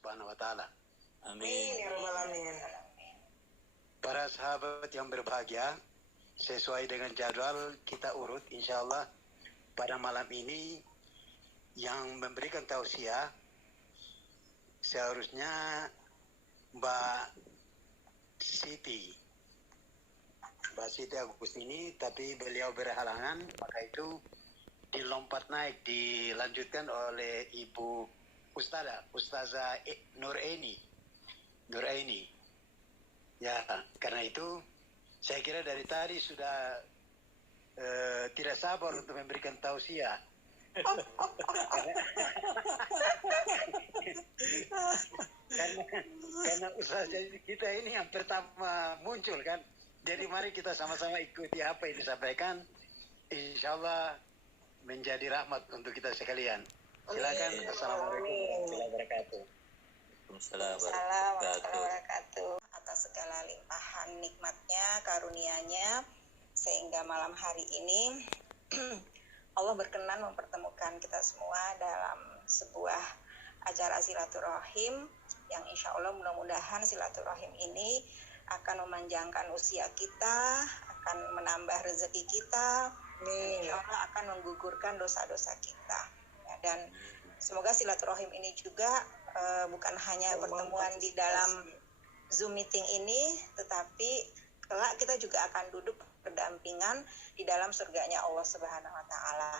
Subhanahu wa taala. Amin ya rabbal alamin. Para sahabat yang berbahagia, sesuai dengan jadwal kita urut insyaallah pada malam ini yang memberikan tausiah seharusnya Mbak Siti Agustini, tapi beliau berhalangan, maka itu dilompat naik, dilanjutkan oleh Ibu Ustazah Nuraini. Ya, karena itu saya kira dari tadi sudah tidak sabar untuk memberikan tausiah. karena ustazah kita ini yang pertama muncul kan. Jadi mari kita sama-sama ikuti apa yang disampaikan. Insyaallah menjadi rahmat untuk kita sekalian. Silakan. Assalamualaikum warahmatullahi wabarakatuh. Waalaikumsalam warahmatullahi wabarakatuh. Atas segala limpahan nikmatnya, karunia-Nya, sehingga malam hari ini Allah berkenan mempertemukan kita semua dalam sebuah acara silaturahim yang insya Allah mudah-mudahan silaturahim ini akan memanjangkan usia kita, akan menambah rezeki kita, insya Allah akan menggugurkan dosa-dosa kita. Ya, dan semoga silaturahim ini juga bukan hanya pertemuan di dalam Zoom meeting ini, tetapi kelak kita juga akan duduk berdampingan di dalam surganya Allah Subhanahu wa taala.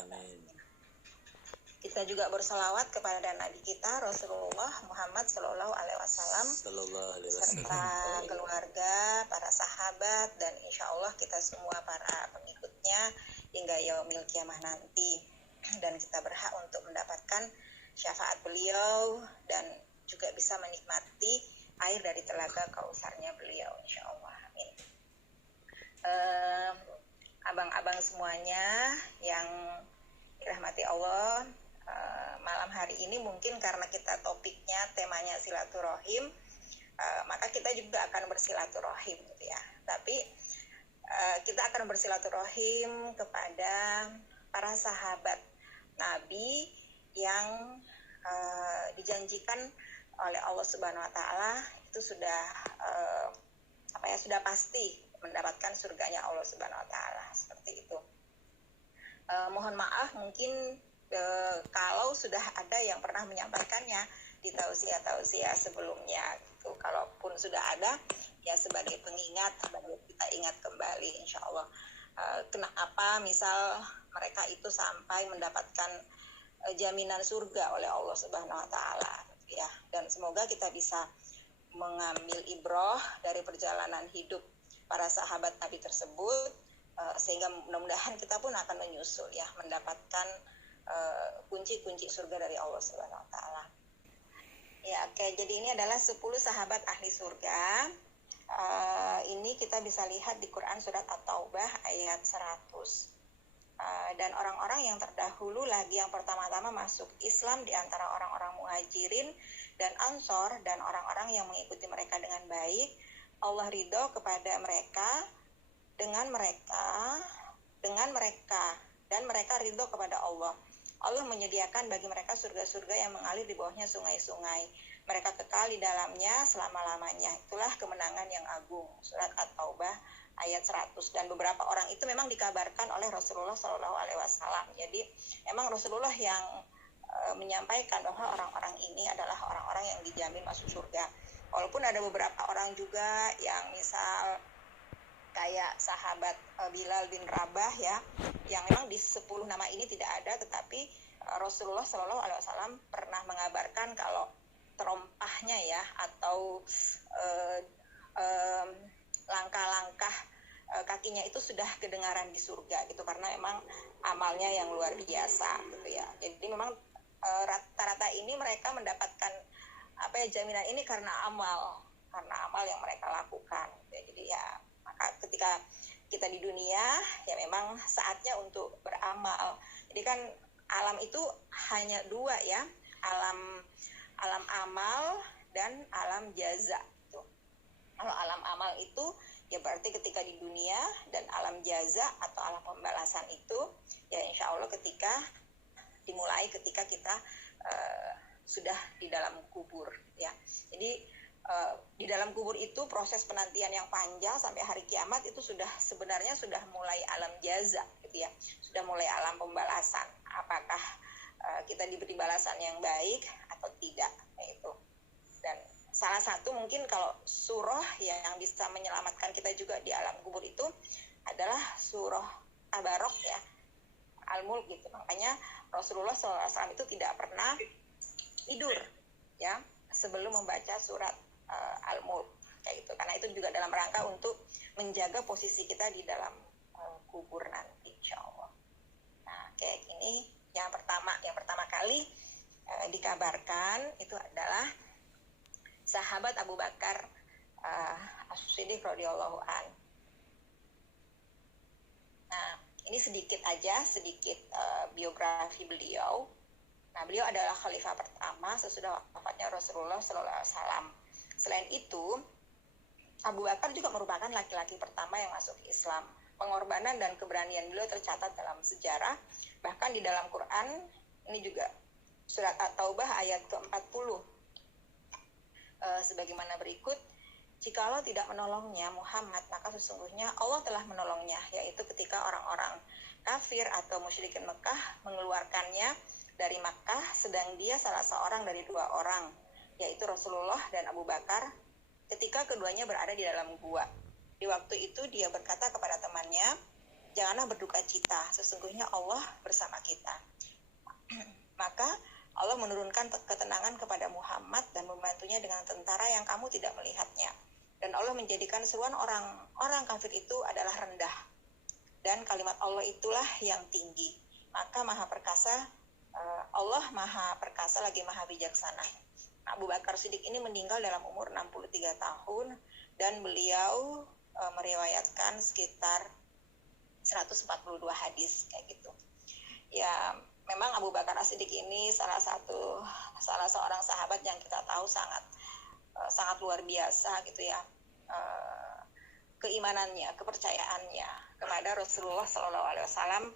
Amin. Kita juga berselawat kepada Nabi kita Rasulullah Muhammad Sallallahu Alaihi Wasallam serta keluarga, para sahabat, dan insya Allah kita semua para pengikutnya hingga yaumil kiamah nanti. Dan kita berhak untuk mendapatkan syafaat beliau dan juga bisa menikmati air dari telaga kausarnya beliau, insya Allah. Amin. Abang-abang semuanya yang dirahmati Allah, malam hari ini mungkin karena kita topiknya temanya silaturahim, maka kita juga akan bersilaturahim gitu ya. Tapi kita akan bersilaturahim kepada para sahabat Nabi yang dijanjikan oleh Allah Subhanahu wa taala itu sudah sudah pasti mendapatkan surganya Allah Subhanahu wa taala, seperti itu. Mohon maaf mungkin kalau sudah ada yang pernah menyampaikannya di tausiah sebelumnya gitu. Kalaupun sudah ada, ya sebagai pengingat, sebagai kita ingat kembali insya Allah kenapa misal mereka itu sampai mendapatkan jaminan surga oleh Allah Subhanahu wa taala gitu ya. Dan semoga kita bisa mengambil ibroh dari perjalanan hidup para sahabat Nabi tersebut, sehingga mudah-mudahan kita pun akan menyusul ya, mendapatkan kunci-kunci surga dari Allah Subhanahu wa taala. Ya, oke. Jadi ini adalah 10 sahabat ahli surga. Ini kita bisa lihat di Quran surat At-Taubah ayat 100. Dan orang-orang yang terdahulu lagi yang pertama-tama masuk Islam di antara orang-orang Muhajirin dan Ansor dan orang-orang yang mengikuti mereka dengan baik, Allah ridho kepada mereka dengan mereka dan mereka ridho kepada Allah. Allah menyediakan bagi mereka surga-surga yang mengalir di bawahnya sungai-sungai. Mereka kekal di dalamnya selama-lamanya. Itulah kemenangan yang agung. Surat At-Taubah ayat 100. Dan beberapa orang itu memang dikabarkan oleh Rasulullah SAW. Jadi memang Rasulullah yang menyampaikan bahwa orang-orang ini adalah orang-orang yang dijamin masuk surga. Walaupun ada beberapa orang juga yang misal kayak sahabat Bilal bin Rabah ya, yang memang di 10 nama ini tidak ada, tetapi Rasulullah SAW pernah mengabarkan kalau terompahnya ya, atau langkah-langkah kakinya itu sudah kedengaran di surga gitu, karena memang amalnya yang luar biasa gitu ya. Jadi memang rata-rata ini mereka mendapatkan jaminan ini karena amal yang mereka lakukan gitu. Jadi ya, maka ketika kita di dunia ya memang saatnya untuk beramal. Jadi kan alam itu hanya 2 ya, alam amal dan alam jaza gitu. Kalau alam amal itu ya berarti ketika di dunia, dan alam jaza atau alam pembalasan itu ya insya Allah dimulai ketika kita sudah di dalam kubur ya. Jadi di dalam kubur itu proses penantian yang panjang sampai hari kiamat itu sebenarnya sudah mulai alam jaza gitu ya, sudah mulai alam pembalasan. Apakah kita diberi balasan yang baik atau tidak, itu. Dan salah satu mungkin kalau surah yang bisa menyelamatkan kita juga di alam kubur itu adalah surah Tabarok ya, Al-Mulk gitu. Makanya Rasulullah SAW itu tidak pernah tidur ya sebelum membaca surat Al-Mulk kayak gitu, karena itu juga dalam rangka untuk menjaga posisi kita di dalam kubur nanti insyaallah. Nah kayak gini, yang pertama kali dikabarkan itu adalah sahabat Abu Bakar As-Siddiq radhiyallahu an. Nah ini sedikit biografi beliau. Nah beliau adalah khalifah pertama sesudah wafatnya Rasulullah SAW. Selain itu, Abu Bakar juga merupakan laki-laki pertama yang masuk Islam. Pengorbanan dan keberanian beliau tercatat dalam sejarah. Bahkan di dalam Quran, ini juga surat At-Taubah ayat ke-40. Sebagaimana berikut, jikalau tidak menolongnya Muhammad, maka sesungguhnya Allah telah menolongnya, yaitu ketika orang-orang kafir atau musyrikin Mekah mengeluarkannya dari Makkah, sedang dia salah seorang dari dua orang, yaitu Rasulullah dan Abu Bakar, ketika keduanya berada di dalam gua. Di waktu itu dia berkata kepada temannya, janganlah berduka cita, sesungguhnya Allah bersama kita. Maka Allah menurunkan ketenangan kepada Muhammad dan membantunya dengan tentara yang kamu tidak melihatnya. Dan Allah menjadikan seruan orang kafir itu adalah rendah. Dan kalimat Allah itulah yang tinggi. Maka Allah maha perkasa lagi maha bijaksana. Abu Bakar Siddiq ini meninggal dalam umur 63 tahun dan beliau meriwayatkan sekitar 142 hadis kayak gitu. Ya, memang Abu Bakar Siddiq ini salah seorang sahabat yang kita tahu sangat luar biasa gitu ya. Keimanannya, kepercayaannya kepada Rasulullah SAW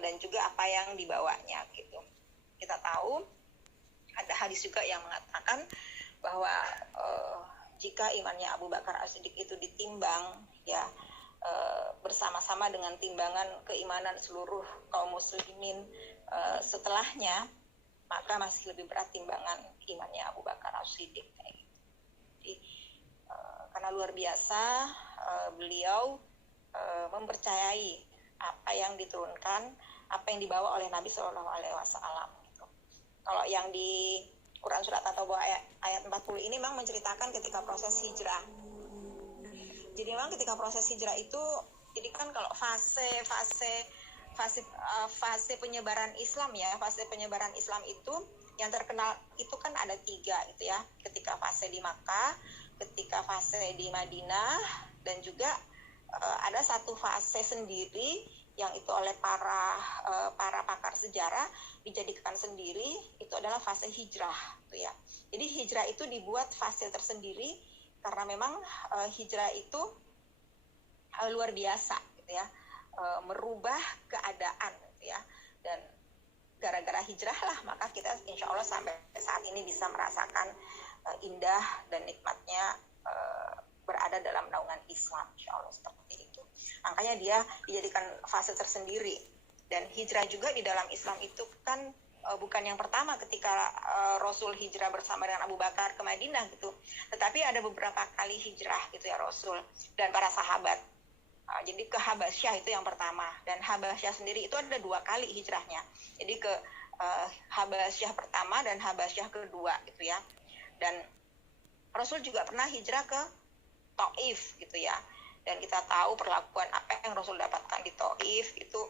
dan juga apa yang dibawanya gitu. Kita tahu ada hadis juga yang mengatakan bahwa jika imannya Abu Bakar As-Siddiq itu ditimbang ya bersama-sama dengan timbangan keimanan seluruh kaum muslimin setelahnya, maka masih lebih berat timbangan imannya Abu Bakar As-Siddiq. Jadi karena luar biasa beliau mempercayai apa yang diturunkan, apa yang dibawa oleh Nabi SAW. Kalau yang di Quran surat At-Taubah ayat 40 ini memang menceritakan ketika proses hijrah. Jadi memang ketika proses hijrah itu, jadi kan kalau fase penyebaran Islam ya, fase penyebaran Islam itu yang terkenal itu kan ada 3 gitu ya. Ketika fase di Makkah, ketika fase di Madinah, dan juga ada satu fase sendiri yang itu oleh para pakar sejarah dijadikan sendiri, itu adalah fase hijrah gitu ya. Jadi hijrah itu dibuat fase tersendiri karena memang hijrah itu luar biasa gitu ya, merubah keadaan gitu ya. Dan gara-gara hijrah lah maka kita insya Allah sampai saat ini bisa merasakan indah dan nikmatnya berada dalam naungan Islam, insya Allah seperti itu. Makanya dia dijadikan fase tersendiri. Dan hijrah juga di dalam Islam itu kan bukan yang pertama ketika Rasul hijrah bersama dengan Abu Bakar ke Madinah gitu. Tetapi ada beberapa kali hijrah gitu ya Rasul dan para sahabat. Jadi ke Habasyah itu yang pertama. Dan Habasyah sendiri itu ada 2 kali hijrahnya. Jadi ke Habasyah pertama dan Habasyah kedua gitu ya. Dan Rasul juga pernah hijrah ke Taif gitu ya. Dan kita tahu perlakuan apa yang Rasul dapatkan di Taif itu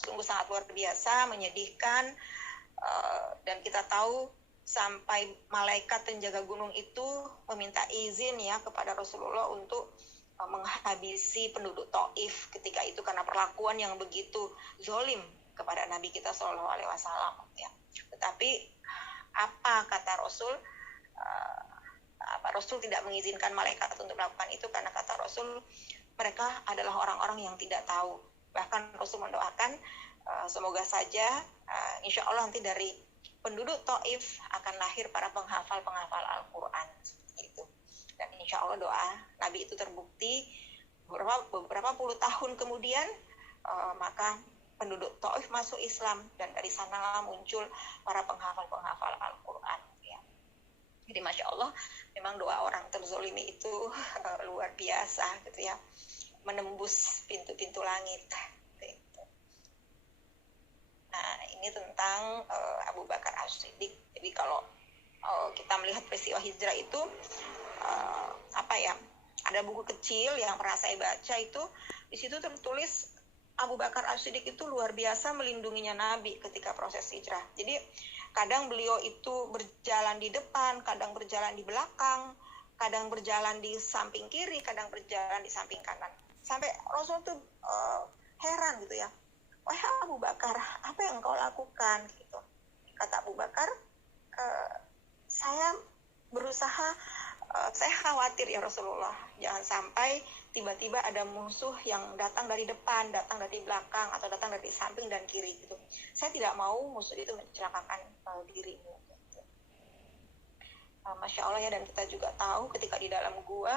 sungguh sangat luar biasa, menyedihkan, dan kita tahu sampai malaikat penjaga gunung itu meminta izin ya kepada Rasulullah untuk menghabisi penduduk Taif ketika itu karena perlakuan yang begitu zolim kepada Nabi kita SAW ya. Tetapi apa kata Rasul? Rasul tidak mengizinkan malaikat untuk melakukan itu karena kata Rasul mereka adalah orang-orang yang tidak tahu. Bahkan Rasul mendoakan semoga saja insya Allah nanti dari penduduk Taif akan lahir para penghafal Al-Quran itu. Dan insya Allah doa Nabi itu terbukti beberapa puluh tahun kemudian, maka penduduk Taif masuk Islam, dan dari sanalah muncul para penghafal Al-Quran ya. Jadi Masya Allah, memang doa orang terzolimi itu luar biasa gitu ya, menembus pintu-pintu langit gitu. Nah, ini tentang Abu Bakar As-Siddiq. Jadi kalau kita melihat peristiwa hijrah itu, ada buku kecil yang pernah saya baca itu, di situ tertulis Abu Bakar As-Siddiq itu luar biasa melindunginya Nabi ketika proses hijrah. Jadi kadang beliau itu berjalan di depan, kadang berjalan di belakang, kadang berjalan di samping kiri, kadang berjalan di samping kanan. Sampai Rasul tuh heran gitu ya. Wahai Abu Bakar, apa yang engkau lakukan? Gitu. Kata Abu Bakar, saya berusaha, saya khawatir ya Rasulullah, jangan sampai tiba-tiba ada musuh yang datang dari depan, datang dari belakang, atau datang dari samping dan kiri gitu. Saya tidak mau musuh itu mencelakakan dirimu. Gitu. Masya Allah ya, dan kita juga tahu ketika di dalam gua,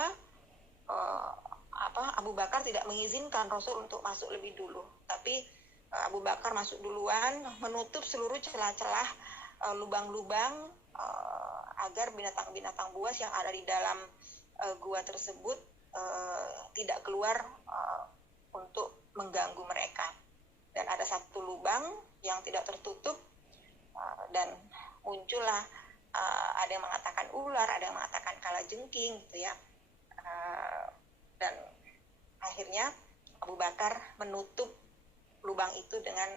Abu Bakar tidak mengizinkan Rasul untuk masuk lebih dulu, tapi Abu Bakar masuk duluan, menutup seluruh celah-celah, lubang-lubang, agar binatang-binatang buas yang ada di dalam gua tersebut tidak keluar untuk mengganggu mereka. Dan ada satu lubang yang tidak tertutup, dan muncullah, ada yang mengatakan ular, ada yang mengatakan kalajengking gitu ya. Dan akhirnya Abu Bakar menutup lubang itu dengan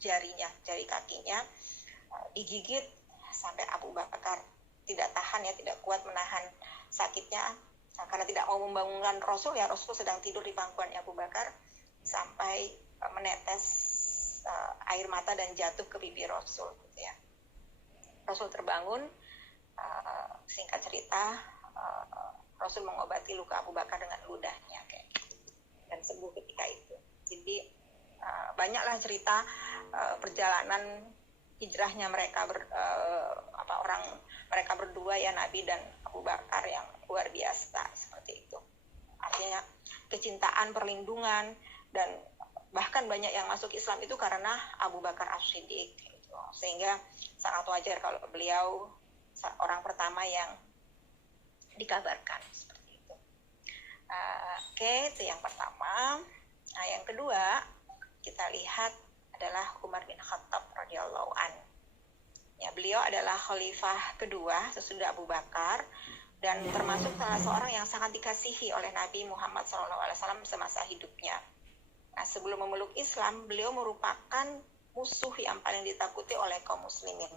jarinya, jari kakinya, digigit sampai Abu Bakar tidak tahan ya, tidak kuat menahan sakitnya, karena tidak mau membangunkan Rasul ya, Rasul sedang tidur di pangkuannya Abu Bakar, sampai menetes air mata dan jatuh ke pipi Rasul gitu ya. Rasul terbangun, singkat cerita, Rasul mengobati luka Abu Bakar dengan ludahnya kayak gitu, dan sembuh ketika itu. Jadi banyaklah cerita perjalanan hijrahnya mereka mereka berdua ya, Nabi dan Abu Bakar, yang luar biasa seperti itu. Artinya kecintaan, perlindungan, dan bahkan banyak yang masuk Islam itu karena Abu Bakar As-Siddiq gitu. Sehingga sangat wajar kalau beliau orang pertama yang dikabarkan seperti itu. Itu yang pertama. Nah, yang kedua kita lihat adalah Umar bin Khattab radhiyallahu anhu. Ya, beliau adalah khalifah kedua sesudah Abu Bakar, dan termasuk salah seorang yang sangat dikasihi oleh Nabi Muhammad SAW semasa hidupnya. Nah, sebelum memeluk Islam, beliau merupakan musuh yang paling ditakuti oleh kaum muslimin.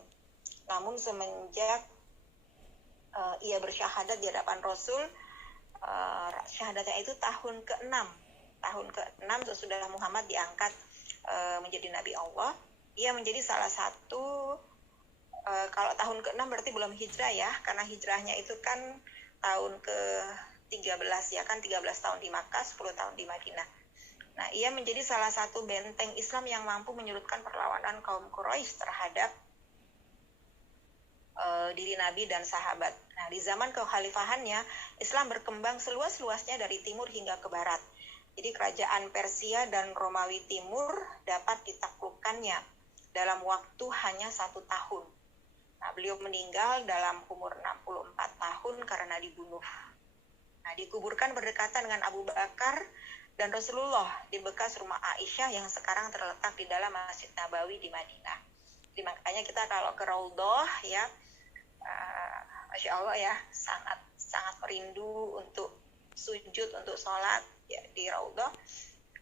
Namun semenjak ia bersyahadat di hadapan Rasul, syahadatnya itu tahun ke-6. Tahun ke-6 sesudah Muhammad diangkat menjadi Nabi Allah, ia menjadi salah satu, kalau tahun ke-6 berarti belum hijrah ya, karena hijrahnya itu kan tahun ke-13 ya kan, 13 tahun di Makkah, 10 tahun di Madinah. Nah, ia menjadi salah satu benteng Islam yang mampu menyurutkan perlawanan kaum Quraisy terhadap diri Nabi dan sahabat. Nah, di zaman kekhalifahannya, Islam berkembang seluas-luasnya dari timur hingga ke barat. Jadi kerajaan Persia dan Romawi Timur dapat ditaklukkannya dalam waktu hanya 1 tahun. Nah, beliau meninggal dalam umur 64 tahun karena dibunuh. Nah, dikuburkan berdekatan dengan Abu Bakar dan Rasulullah di bekas rumah Aisyah yang sekarang terletak di dalam Masjid Nabawi di Madinah. Jadi makanya kita kalau ke Raudhah ya, Masya Allah ya, sangat merindu untuk sujud, untuk sholat ya, di Raudhah.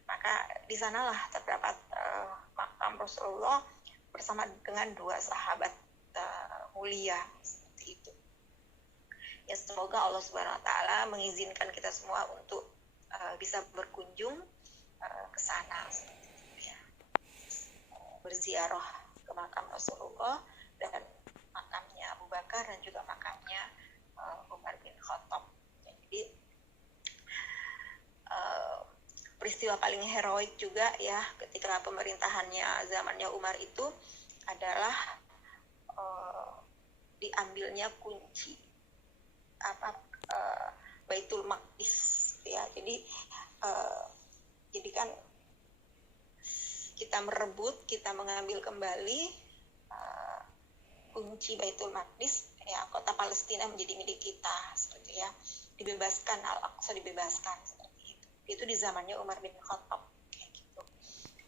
Maka di sanalah terdapat makam Rasulullah bersama dengan 2 sahabat mulia seperti itu. Ya, semoga Allah Subhanahu wa taala mengizinkan kita semua untuk bisa berkunjung ke sana ya. Berziarah ke makam Rasulullah dan makamnya Abu Bakar dan juga makamnya Umar bin Khattab. Jadi peristiwa paling heroik juga ya ketika pemerintahannya zamannya Umar itu adalah uh, diambilnya kunci Baitul Maqdis ya. Jadi kan kita merebut, kita mengambil kembali kunci Baitul Maqdis ya, kota Palestina menjadi milik kita seperti ya, dibebaskan, Al-Aqsa dibebaskan seperti itu. Itu di zamannya Umar bin Khattab kayak gitu,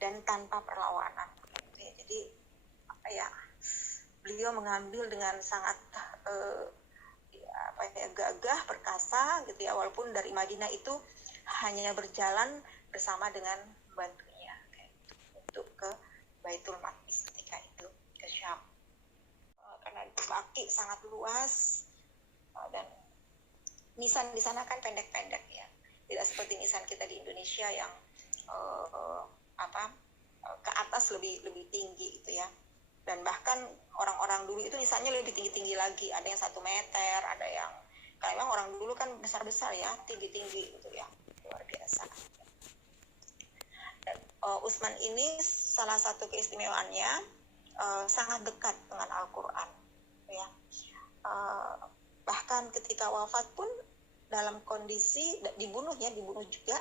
dan tanpa perlawanan gitu ya. Jadi ya beliau mengambil dengan sangat gagah, perkasa gitu ya, walaupun dari Madinah itu hanya berjalan bersama dengan bantunya kayak gitu, untuk ke Baitul Maqdis ketika itu, ke Syam. Karena Baqi sangat luas dan nisan di sana kan pendek-pendek ya, tidak seperti nisan kita di Indonesia yang ke atas lebih tinggi gitu ya. Dan bahkan orang-orang dulu itu nisannya lebih tinggi-tinggi lagi, ada yang 1 meter, ada yang, karena memang orang dulu kan besar-besar ya, tinggi-tinggi gitu ya, luar biasa. Dan Utsman ini salah satu keistimewaannya sangat dekat dengan Al-Quran ya. Bahkan ketika wafat pun dalam kondisi dibunuh juga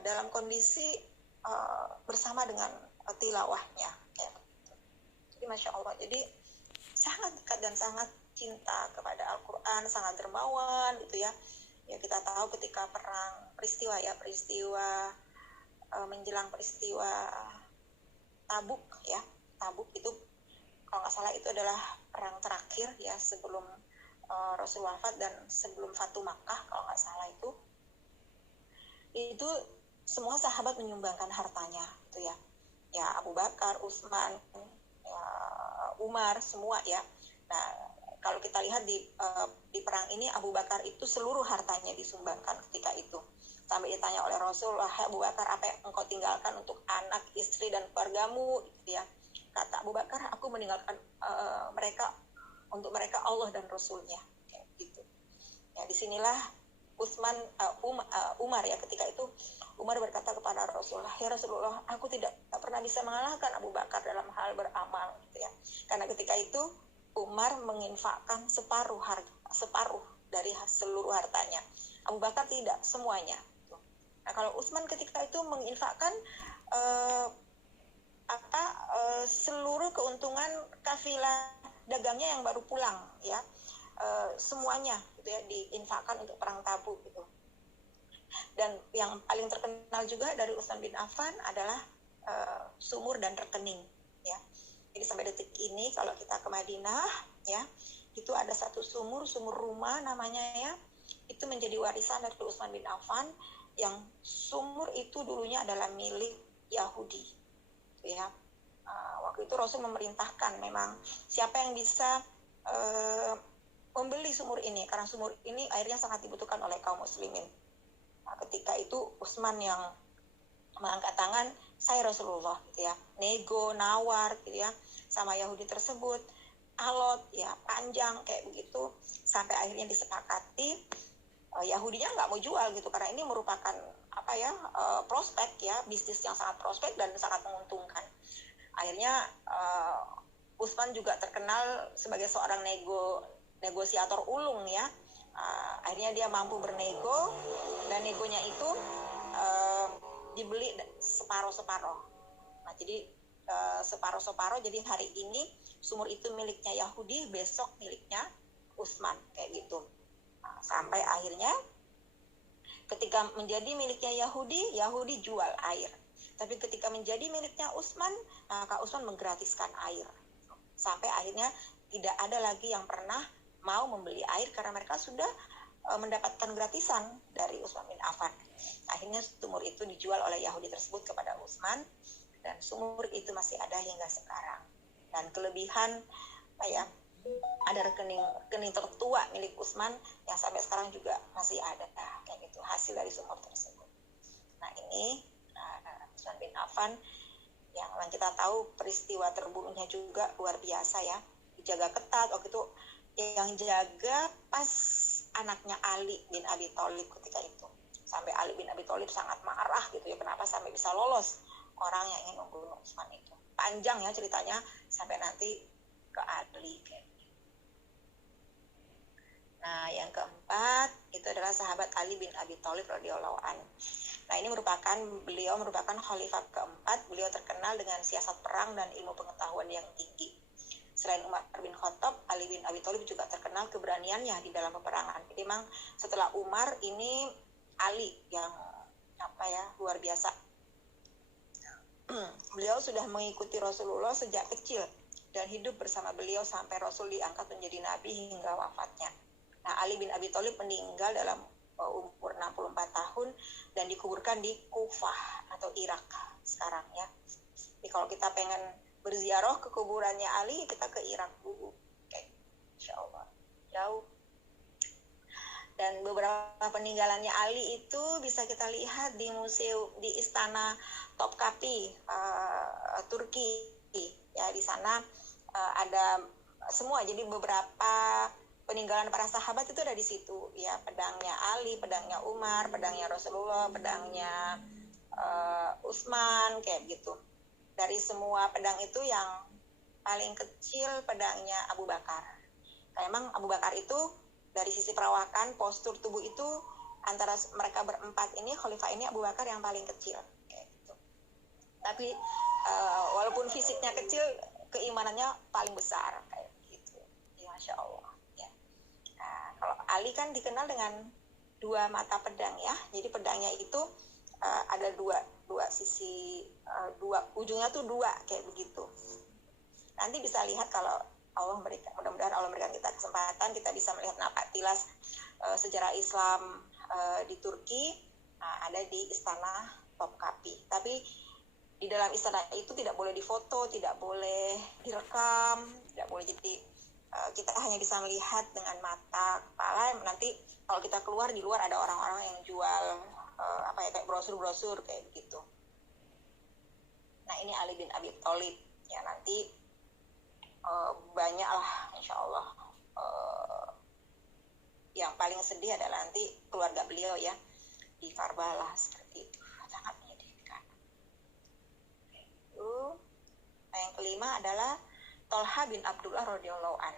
dalam kondisi bersama dengan tilawahnya ya. Jadi Masya Allah, jadi sangat dekat dan sangat cinta kepada Al-Quran, sangat dermawan gitu ya. Ya kita tahu ketika peristiwa menjelang peristiwa Tabuk ya. Tabuk itu kalau nggak salah itu adalah perang terakhir ya sebelum Rasul wafat dan sebelum Fatu Makkah kalau nggak salah itu semua sahabat menyumbangkan hartanya gitu ya. Ya Abu Bakar, Utsman, ya, Umar semua ya. Nah kalau kita lihat di perang ini Abu Bakar itu seluruh hartanya disumbangkan ketika itu. Sampai ditanya oleh Rasul, wahai Abu Bakar, apa yang engkau tinggalkan untuk anak, istri dan keluargamu gitu ya. Kata Abu Bakar, aku meninggalkan untuk mereka Allah dan Rasulnya kayak gitu. Ya disinilah Umar ya, ketika itu Umar berkata kepada Rasulullah, ya Rasulullah, aku tidak pernah bisa mengalahkan Abu Bakar dalam hal beramal gitu ya. Karena ketika itu Umar menginfakkan separuh dari seluruh hartanya. Abu Bakar tidak semuanya. Nah kalau Utsman ketika itu menginfakkan seluruh keuntungan kafilah dagangnya yang baru pulang ya, semuanya gitu ya diinfakkan untuk perang Tabuk gitu. Dan yang paling terkenal juga dari Utsman bin Affan adalah sumur dan rekening ya. Jadi sampai detik ini kalau kita ke Madinah ya, itu ada satu sumur rumah namanya ya, itu menjadi warisan dari Utsman bin Affan, yang sumur itu dulunya adalah milik Yahudi ya. Waktu itu Rasul memerintahkan memang siapa yang bisa membeli sumur ini, karena sumur ini airnya sangat dibutuhkan oleh kaum muslimin. Nah, ketika itu Utsman yang mengangkat tangan, saya Rasulullah gitu ya, nego nawar gitu ya sama Yahudi tersebut, alot ya panjang kayak begitu, sampai akhirnya disepakati Yahudinya nggak mau jual gitu, karena ini merupakan prospek ya, bisnis yang sangat prospek dan sangat menguntungkan. Akhirnya Utsman juga terkenal sebagai seorang negosiator ulung ya. Akhirnya dia mampu bernego, dan negonya itu dibeli separuh-separuh. Nah jadi separuh-separuh, jadi hari ini sumur itu miliknya Yahudi, besok miliknya Utsman kayak gitu. Sampai akhirnya ketika menjadi miliknya Yahudi jual air. Tapi ketika menjadi miliknya Utsman, maka Utsman menggratiskan air. Sampai akhirnya tidak ada lagi yang pernah mau membeli air karena mereka sudah mendapatkan gratisan dari Utsman bin Affan. Akhirnya sumur itu dijual oleh Yahudi tersebut kepada Utsman, dan sumur itu masih ada hingga sekarang. Dan kelebihan ada rekening tertua milik Utsman yang sampai sekarang juga masih ada kayak gitu, hasil dari sumur tersebut. Nah ini Utsman bin Affan yang kita tahu peristiwa terbunuhnya juga luar biasa ya, dijaga ketat. Waktu itu yang jaga pas anaknya Ali bin Abi Thalib ketika itu, sampai Ali bin Abi Thalib sangat marah gitu ya, kenapa sampai bisa lolos orang yang ingin membunuh Utsman itu. Panjang ya ceritanya, sampai nanti ke Ali. Nah, yang keempat itu adalah sahabat Ali bin Abi Thalib radhiyallahu an. Nah, ini beliau merupakan khalifah keempat. Beliau terkenal dengan siasat perang dan ilmu pengetahuan yang tinggi. Selain Umar bin Khattab, Ali bin Abi Thalib juga terkenal keberaniannya di dalam peperangan. Jadi memang setelah Umar ini Ali yang luar biasa. Beliau sudah mengikuti Rasulullah sejak kecil dan hidup bersama beliau sampai Rasul diangkat menjadi nabi hingga wafatnya. Nah, Ali bin Abi Thalib meninggal dalam umur 64 tahun dan dikuburkan di Kufah atau Irak sekarang ya. Jadi kalau kita pengen berziarah ke kuburannya Ali, kita ke Irak dulu. Oke, insya Allah jauh. Dan beberapa peninggalannya Ali itu bisa kita lihat di museum di Istana Topkapi, Turki. Ya, di sana ada semua. Jadi beberapa peninggalan para sahabat itu ada di situ. Ya, pedangnya Ali, pedangnya Umar, pedangnya Rasulullah, pedangnya Utsman, kayak gitu. Dari semua pedang itu yang paling kecil pedangnya Abu Bakar. Nah, emang Abu Bakar itu dari sisi perawakan, postur tubuh itu antara mereka berempat ini, khalifah ini Abu Bakar yang paling kecil. Kayak gitu. Tapi walaupun fisiknya kecil, keimanannya paling besar. Kayak gitu. Ya, Masya Allah. Ya. Nah, kalau Ali kan dikenal dengan dua mata pedang ya. Jadi pedangnya itu ada dua sisi, ujungnya tuh dua kayak begitu. Nanti bisa lihat kalau Allah memberikan, mudah-mudahan Allah memberikan kita kesempatan, kita bisa melihat napak tilas sejarah Islam di Turki. Ada di Istana Topkapi. Tapi di dalam istana itu tidak boleh difoto, tidak boleh direkam, tidak boleh. Jadi kita hanya bisa melihat dengan mata kepala. Nanti kalau kita keluar, di luar ada orang-orang yang jual kayak brosur-brosur kayak gitu. Nah, ini Ali bin Abi Thalib ya. Nanti banyak lah insya Allah. Yang paling sedih adalah nanti keluarga beliau ya di Karbala, seperti itu, sangat menyedihkan. Nah, yang kelima adalah Tolha bin Abdullah radhiyallahu an.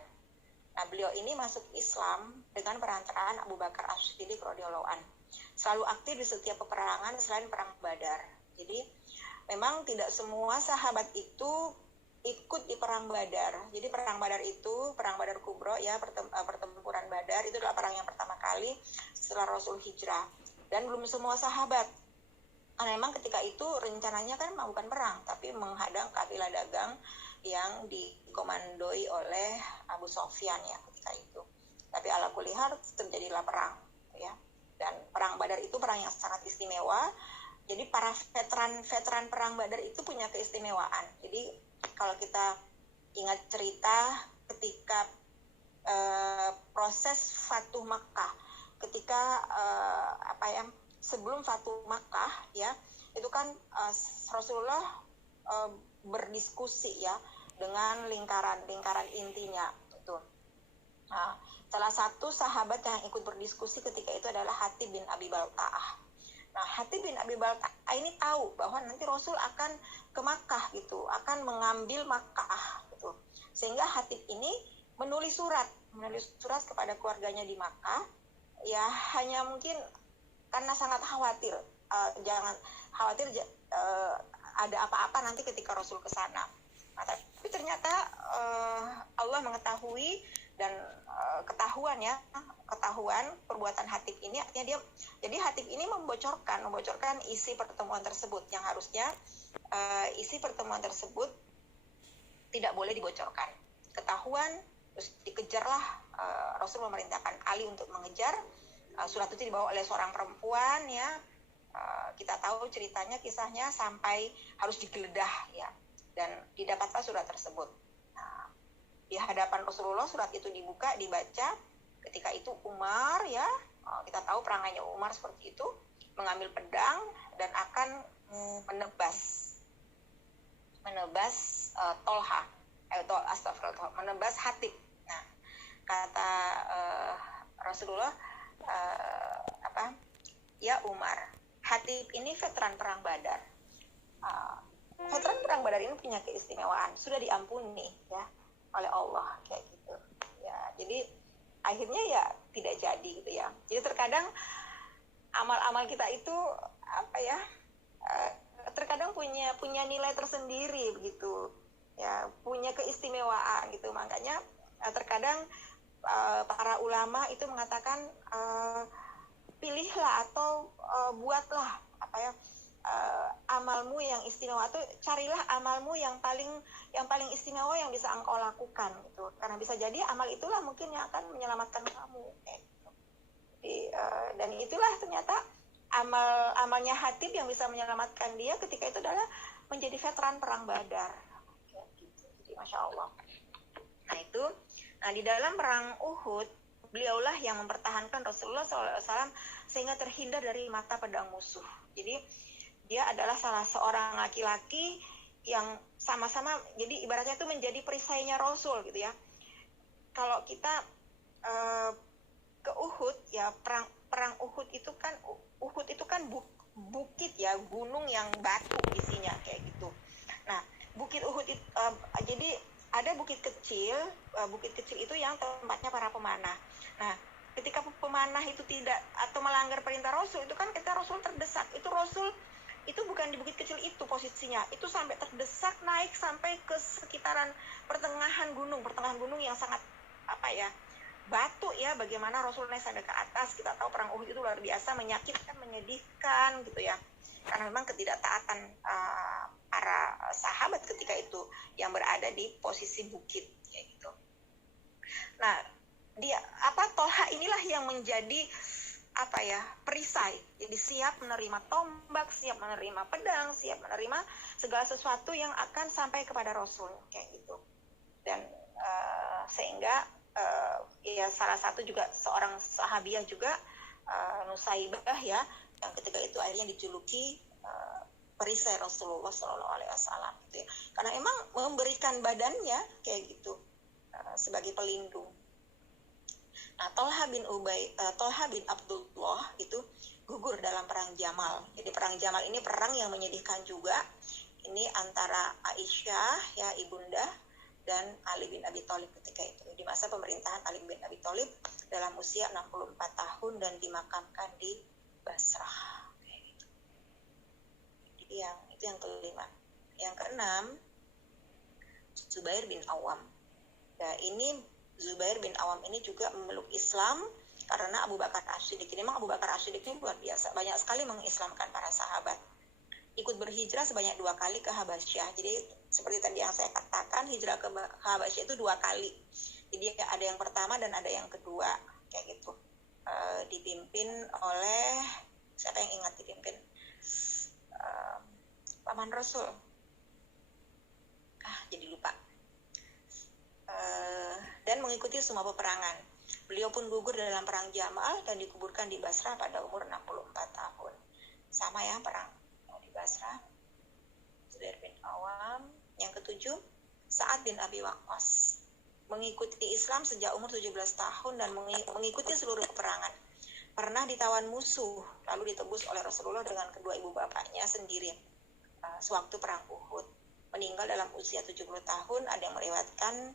Nah, beliau ini masuk Islam dengan perantaraan Abu Bakar As-Siddiq radhiyallahu an. Selalu aktif di setiap peperangan selain perang Badar. Jadi memang tidak semua sahabat itu ikut di perang Badar. Jadi perang Badar itu, perang Badar Kubro ya, pertempuran Badar itu adalah perang yang pertama kali setelah Rasul hijrah. Dan belum semua sahabat. Karena memang ketika itu rencananya kan bukan perang, tapi menghadang kafilah dagang yang dikomandoi oleh Abu Sufyan ya ketika itu. Tapi ala kulli hal terjadilah perang ya. Dan perang Badar itu perang yang sangat istimewa. Jadi para veteran perang Badar itu punya keistimewaan. Jadi kalau kita ingat cerita ketika proses Fatuh Makkah, ketika sebelum Fatuh Makkah ya, itu kan Rasulullah berdiskusi ya dengan lingkaran intinya itu. Nah, salah satu sahabat yang ikut berdiskusi ketika itu adalah Hatib bin Abi Balta'ah. Nah, Hatib bin Abi Balta'ah ini tahu bahwa nanti Rasul akan ke Makkah gitu, akan mengambil Makkah gitu. Sehingga Hatib ini menulis surat kepada keluarganya di Makkah. Ya, hanya mungkin karena sangat khawatir, jangan khawatir ada apa-apa nanti ketika Rasul ke sana. Nah, tapi ternyata Allah mengetahui dan ketahuan perbuatan Hatib ini, artinya jadi Hatib ini membocorkan isi pertemuan tersebut yang harusnya isi pertemuan tersebut tidak boleh dibocorkan. Ketahuan, terus dikejarlah. Rasul memerintahkan Ali untuk mengejar. Surat itu dibawa oleh seorang perempuan ya. Kita tahu ceritanya, kisahnya sampai harus digeledah ya. Dan didapatlah surat tersebut. Nah, di hadapan Rasulullah surat itu dibuka, dibaca. Ketika itu Umar ya, kita tahu perangannya Umar seperti itu, mengambil pedang dan akan menebas Tolha, menebas Hatib. Nah, kata Rasulullah, ya Umar, Hatib ini veteran perang Badar. Veteran perang Badar ini punya keistimewaan, sudah diampuni ya. oleh Allah kayak gitu. Ya, jadi akhirnya ya tidak jadi gitu ya. Jadi terkadang amal-amal kita itu apa ya? Terkadang punya nilai tersendiri begitu. Ya, punya keistimewaan gitu. Makanya terkadang para ulama itu mengatakan pilihlah atau buatlah apa ya amalmu yang istimewa, atau carilah amalmu yang paling istimewa yang bisa engkau lakukan gitu, karena bisa jadi amal itulah mungkin yang akan menyelamatkan kamu gitu. Jadi, dan itulah ternyata amalnya Hatib yang bisa menyelamatkan dia ketika itu adalah menjadi veteran perang Badar gitu. Jadi Masya Allah. Nah di dalam perang Uhud, beliaulah yang mempertahankan Rasulullah SAW sehingga terhindar dari mata pedang musuh. Jadi dia adalah salah seorang laki-laki yang sama-sama, jadi ibaratnya itu menjadi perisainya Rasul gitu ya. Kalau kita ke Uhud ya, perang Uhud itu kan bukit ya, gunung yang batu isinya kayak gitu. Nah bukit Uhud itu, jadi ada bukit kecil itu yang tempatnya para pemanah. Nah, ketika pemanah itu tidak atau melanggar perintah Rasul, itu kan ketika Rasul terdesak, itu Rasul itu bukan di bukit kecil itu posisinya, itu sampai terdesak naik sampai ke sekitaran pertengahan gunung yang sangat apa ya, batu ya, bagaimana Rasul naik sampai ke atas. Kita tahu perang Uhud itu luar biasa menyakitkan, menyedihkan gitu ya, karena memang ketidaktaatan para sahabat ketika itu yang berada di posisi bukit kayak gitu. Nah, Tolha inilah yang menjadi apa ya, perisai. Jadi siap menerima tombak, siap menerima pedang, siap menerima segala sesuatu yang akan sampai kepada Rasul kayak gitu. Dan sehingga ya salah satu juga seorang sahabiah juga Nusaibah ya, yang ketika itu akhirnya dijuluki perisai Rasulullah SAW gitu ya. Karena emang memberikan badannya kayak gitu sebagai pelindung. Nah, Tolha bin Abdullah itu gugur dalam perang Jamal. Jadi perang Jamal ini perang yang menyedihkan juga. Ini antara Aisyah ya ibunda dan Ali bin Abi Thalib ketika itu. Di masa pemerintahan Ali bin Abi Thalib dalam usia 64 tahun dan dimakamkan di Basrah. Itu yang kelima. Yang keenam, Zubair bin Awam. Nah, ini Zubair bin Awam ini juga memeluk Islam karena Abu Bakar As-Siddiq. Memang Abu Bakar As-Siddiq ini luar biasa, banyak sekali mengislamkan para sahabat. Ikut berhijrah sebanyak 2 kali ke Habasyah. Jadi seperti tadi yang saya katakan, hijrah ke Habasyah itu 2 kali. Jadi ada yang pertama dan ada yang kedua kayak gitu. Dipimpin oleh, siapa yang ingat dipimpin? Paman Rasul, jadi lupa, dan mengikuti semua peperangan. Beliau pun gugur dalam perang Jamal dan dikuburkan di Basrah pada umur 64 tahun. Sama ya, perang di Basrah. Zubair bin Awam. Yang ketujuh, Sa'ad bin Abi Waqqas, mengikuti Islam sejak umur 17 tahun dan mengikuti seluruh peperangan. Pernah ditawan musuh, lalu ditebus oleh Rasulullah dengan kedua ibu bapaknya sendiri sewaktu perang Uhud. Meninggal dalam usia 70 tahun, ada yang melewatkan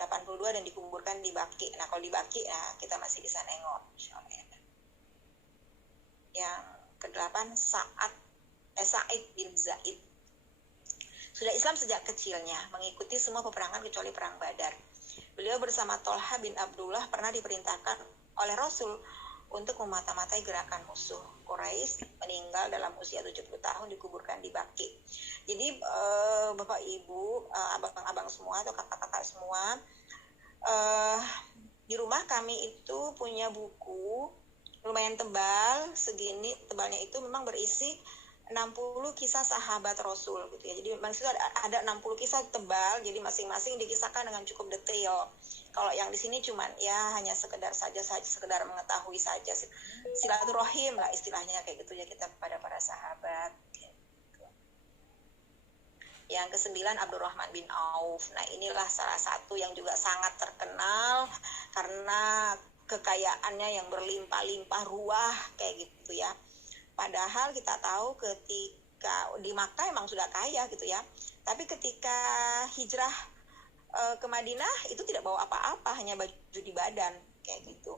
82 dan dikuburkan di Baqi. Nah, kalau di Baqi, kita masih bisa nengok. Yang ke-8, Sa'id bin Zaid. Sudah Islam sejak kecilnya, mengikuti semua peperangan kecuali perang Badar. Beliau bersama Tolha bin Abdullah pernah diperintahkan oleh Rasul untuk memata-matai gerakan musuh Quraisy. Meninggal dalam usia 70 tahun, dikuburkan di Baqi. Jadi Bapak Ibu, abang-abang semua atau kakak-kakak semua, di rumah kami itu punya buku lumayan tebal, segini tebalnya, itu memang berisi 60 kisah sahabat Rasul gitu ya. Jadi maksudnya ada 60 kisah tebal, jadi masing-masing dikisahkan dengan cukup detail. Kalau yang di sini cuman ya hanya sekedar mengetahui saja, silaturahim lah istilahnya kayak gitu ya, kita kepada para sahabat. Yang ke-9, Abdurrahman bin Auf. Nah, inilah salah satu yang juga sangat terkenal karena kekayaannya yang berlimpah-limpah ruah kayak gitu ya. Padahal kita tahu ketika di Makkah emang sudah kaya gitu ya. Tapi ketika hijrah ke Madinah itu tidak bawa apa-apa, hanya baju di badan kayak gitu.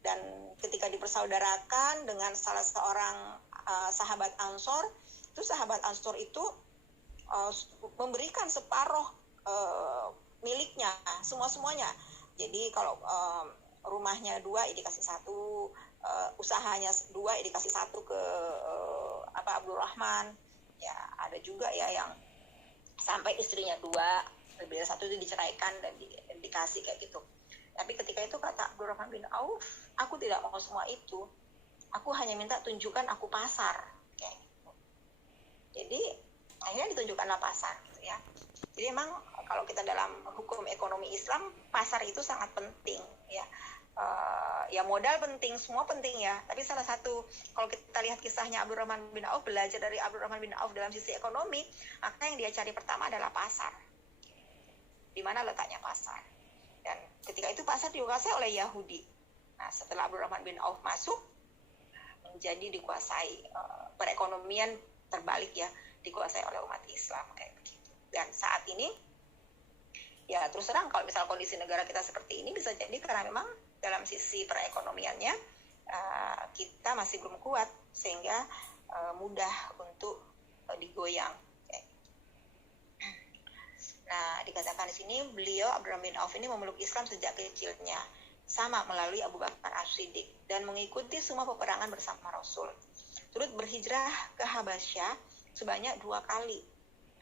Dan ketika dipersaudarakan dengan salah seorang sahabat Ansor, itu sahabat Ansor itu memberikan separuh miliknya, semuanya. Jadi kalau rumahnya 2, dikasih 1, usahanya 2, dikasih 1 ke Abdurrahman. Ya ada juga ya yang sampai istrinya 2, lebih dari 1 itu diceraikan dan dikasih kayak gitu. Tapi ketika itu kata Abdurrahman bin Auf, aku tidak mau semua itu. Aku hanya minta tunjukkan aku pasar. Kayak gitu. Jadi akhirnya ditunjukkanlah pasar gitu ya. Jadi emang kalau kita dalam hukum ekonomi Islam, pasar itu sangat penting ya. Ya modal penting, semua penting ya. Tapi salah satu, kalau kita lihat kisahnya Abdurrahman bin Auf, belajar dari Abdurrahman bin Auf dalam sisi ekonomi, maka yang dia cari pertama adalah pasar. Di mana letaknya pasar? Dan ketika itu pasar dikuasai oleh Yahudi. Nah, setelah Abdurrahman bin Auf masuk, menjadi dikuasai, perekonomian terbalik ya, dikuasai oleh umat Islam kayak begitu. Dan saat ini, ya terus terang kalau misal kondisi negara kita seperti ini, bisa jadi karena memang dalam sisi perekonomiannya kita masih belum kuat, sehingga mudah untuk digoyang. Nah, dikatakan di sini beliau Abdurrahman bin Auf ini memeluk Islam sejak kecilnya, sama melalui Abu Bakar As-Siddiq, dan mengikuti semua peperangan bersama Rasul. Turut berhijrah ke Habasyah sebanyak 2 kali.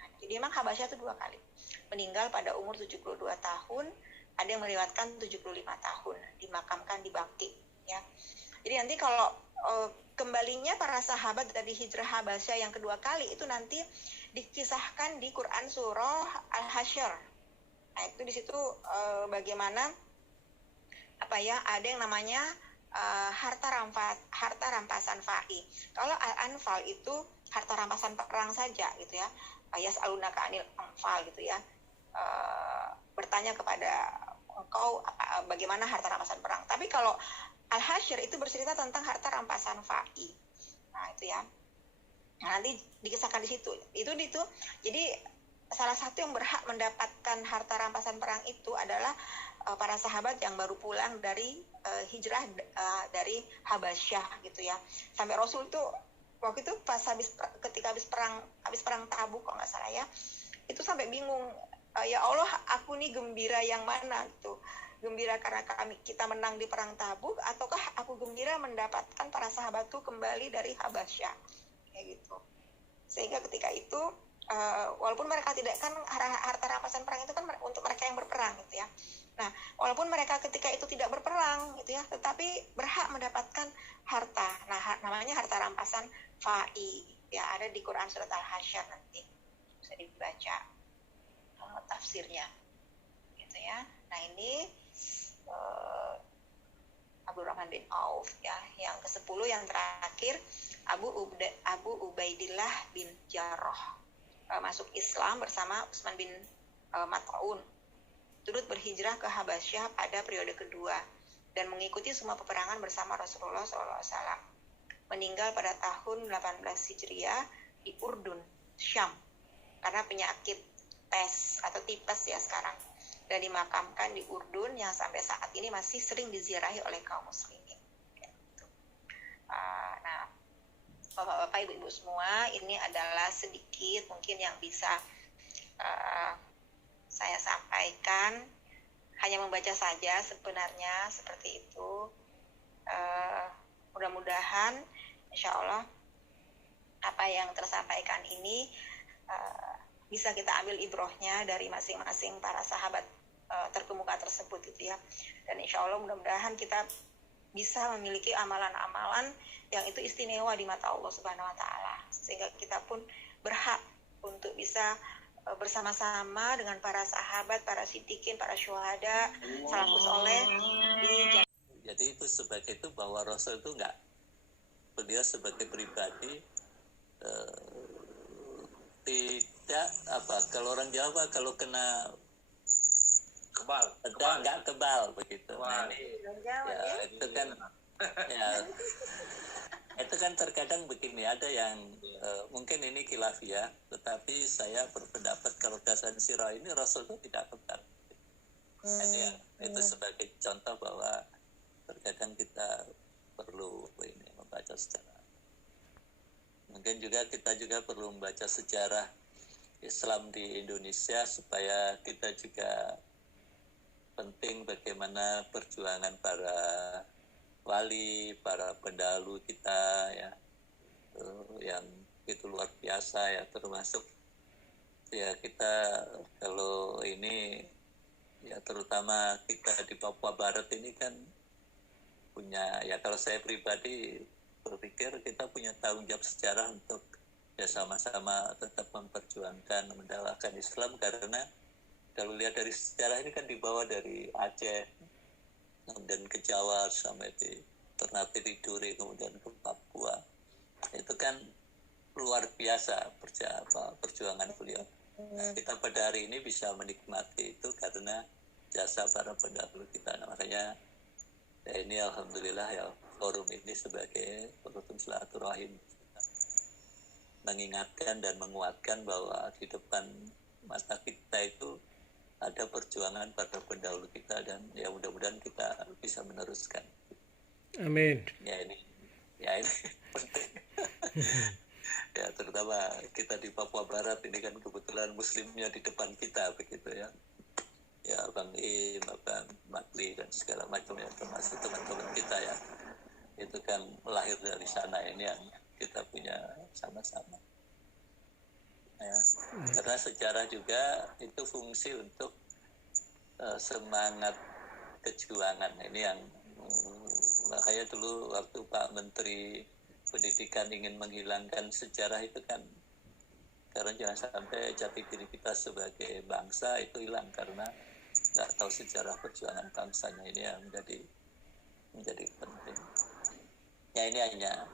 Nah, jadi memang Habasyah itu 2 kali. Meninggal pada umur 72 tahun, ada yang meriwayatkan 75 tahun, dimakamkan di Baqi. Ya. Jadi nanti kalau kembalinya para sahabat dari hijrah Habasyah yang kedua kali itu nanti dikisahkan di Quran surah Al-Hasyr. Nah, itu di situ bagaimana ada yang namanya harta rampasan fa'i. Kalau Al-Anfal itu harta rampasan perang saja gitu ya. Yas'alunaka 'anil anfal gitu ya. Bertanya kepada engkau bagaimana harta rampasan perang. Tapi kalau Al-Hasyr itu bercerita tentang harta rampasan fa'i. Nah, itu ya. Nah, nanti dikisahkan di situ. Itu. Jadi salah satu yang berhak mendapatkan harta rampasan perang itu adalah para sahabat yang baru pulang dari hijrah dari Habasyah gitu ya. Sampai Rasul tuh waktu itu pas ketika habis perang Tabuk kalau nggak salah ya, itu sampai bingung, ya Allah, aku nih gembira yang mana gitu. Gembira karena kita menang di perang Tabuk, ataukah aku gembira mendapatkan para sahabatku kembali dari Habasyah kayak gitu. Sehingga ketika itu walaupun mereka tidak, kan harta rampasan perang itu kan untuk mereka yang berperang gitu ya. Nah, walaupun mereka ketika itu tidak berperang gitu ya, tetapi berhak mendapatkan harta. Nah, namanya harta rampasan fa'i. Ya, ada di Quran surat Al-Hasyr, nanti bisa dibaca tafsirnya. Gitu ya. Nah, ini Abdurrahman bin Auf ya. Yang ke-10 yang terakhir Abu Ubaidillah bin Jarrah. Masuk Islam bersama Utsman bin Mat'un. Turut berhijrah ke Habasyah pada periode kedua dan mengikuti semua peperangan bersama Rasulullah SAW. Meninggal pada tahun 18 Hijriah di Urdun, Syam, karena penyakit tipes ya sekarang, dan dimakamkan di Urdun yang sampai saat ini masih sering diziarahi oleh kaum muslimin. Nah, Bapak-bapak, Ibu-ibu semua, ini adalah sedikit mungkin yang bisa saya sampaikan. Hanya membaca saja sebenarnya seperti itu. Mudah-mudahan insya Allah apa yang tersampaikan ini bisa kita ambil ibrohnya dari masing-masing para sahabat terkemuka tersebut gitu ya. Dan insya Allah mudah-mudahan kita bisa memiliki amalan-amalan yang itu istimewa di mata Allah Subhanahu wa Ta'ala, sehingga kita pun berhak untuk bisa bersama-sama dengan para sahabat, para siddiqin, para syuhada, salafus soleh di. Jadi itu sebagai itu bahwa Rasul itu enggak, beliau sebagai pribadi tidak kalau orang Jawa kalau kena kebal enggak kebal begitu. Nah, ya itu kan ya itu kan terkadang begini, ada yang mungkin ini khilafiyah, tetapi saya berpendapat kalau dasar sirah ini Rasul itu tidak kebal. Jadi itu sebagai contoh bahwa terkadang kita perlu membaca sejarah. Mungkin kita juga perlu membaca sejarah Islam di Indonesia supaya kita juga penting bagaimana perjuangan para wali, para pendahulu kita ya, yang itu luar biasa ya, termasuk ya kita kalau ini ya terutama kita di Papua Barat ini kan punya ya, kalau saya pribadi berpikir kita punya tanggung jawab sejarah untuk ya sama-sama tetap memperjuangkan mendakwakan Islam, karena kalau lihat dari sejarah ini kan dibawa dari Aceh kemudian ke Jawa sampai di Ternate Tidore kemudian ke Papua. Itu kan luar biasa perjuangan beliau. Nah, kita pada hari ini bisa menikmati itu karena jasa para pendahulu kita. Nah, makanya ya ini alhamdulillah ya, forum ini sebagai forum silaturahim mengingatkan dan menguatkan bahwa di depan mata kita itu ada perjuangan para pendahulu kita, dan ya mudah-mudahan kita bisa meneruskan. Amin. Ya ini penting. Ya terutama kita di Papua Barat ini kan kebetulan muslimnya di depan kita begitu ya. Ya Bang Im, Bang Makli dan segala macam ya, termasuk teman-teman kita ya. Itu kan lahir dari sana, ini yang kita punya sama-sama. Ya, karena sejarah juga itu fungsi untuk semangat kejuangan. Ini yang makanya dulu waktu Pak Menteri Pendidikan ingin menghilangkan sejarah itu kan, karena jangan sampai jati diri kita sebagai bangsa itu hilang karena nggak tahu sejarah perjuangan bangsanya. Ini yang menjadi penting. Ya ini hanya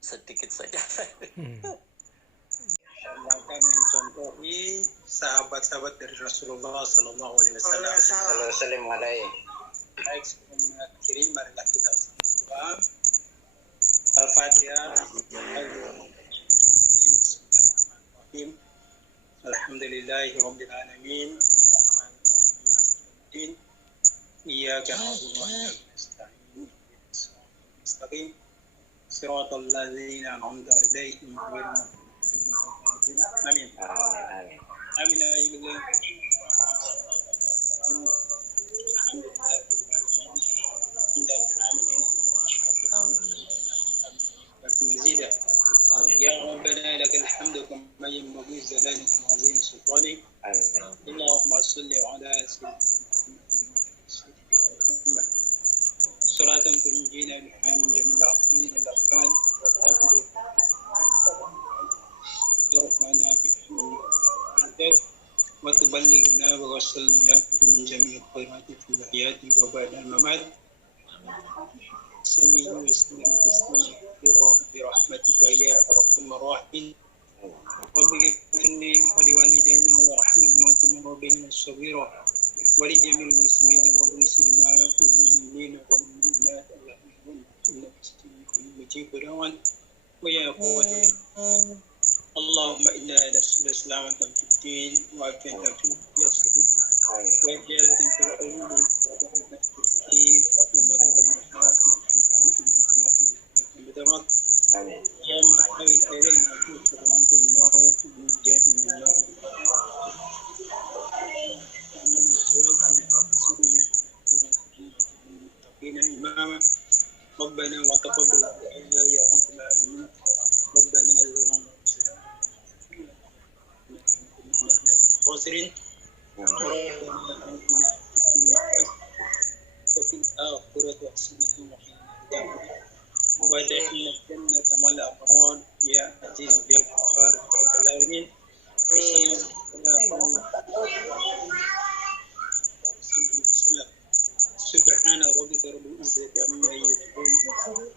sedikit saja. Akan mencontohi sahabat-sahabat dari Rasulullah Sallallahu Alaihi Wasallam. Baik, sebelum mengakhiri, marilah kita berdoa. Al-Fatihah. Bismillahirrahmanirrahim. Alhamdulillahi Rabbil Alamin. Ar-Rahmanir-Rahim. Iyyaka na'budu wa iyyaka nasta'in. Mustaqim. Siratal ladzina an'amta 'alaihim ghairil Amin. Amin. Amin. Ya Rabbana lakal hamdu kama yanbaghi li jalalika wa 'azimi sultanik. Allahumma salli ala sayyidina Suratan tunjina biha min jamil afani min al-afan wa taqdir ربنا بحمدك وتبلغنا ووصلنا من جميع الخيرات في الحياة وبعد الممات. سمي وسلم برحمتك يا أرحم الراحمين. رب اغفر لي ولوالدينا وارحمهما كما ربينا صغيرا ولجميع المسلمين والمسلمات والمؤمنين والمؤمنات اللهم إنك سميع مجيب دعوات ويا قوة. اللهم إنا نسأل السلامة في الدين وعافية في الجسد وزيادة في العلم والتكليف وحكمة بالحياة. اللهم احفظ إلينا في كرامة الموت من جهة الله ومن أزواجنا السنية المتقين إماما. ربنا وتقبل منا يا رب العالمين. ربنا ظلمنا خاسرين وفي الآخرة حسنة وقنا وادخلنا الجنة مع الأبرار يا عزيز يا غفار رب العالمين. سبحان ربك رب العزة عما يصفون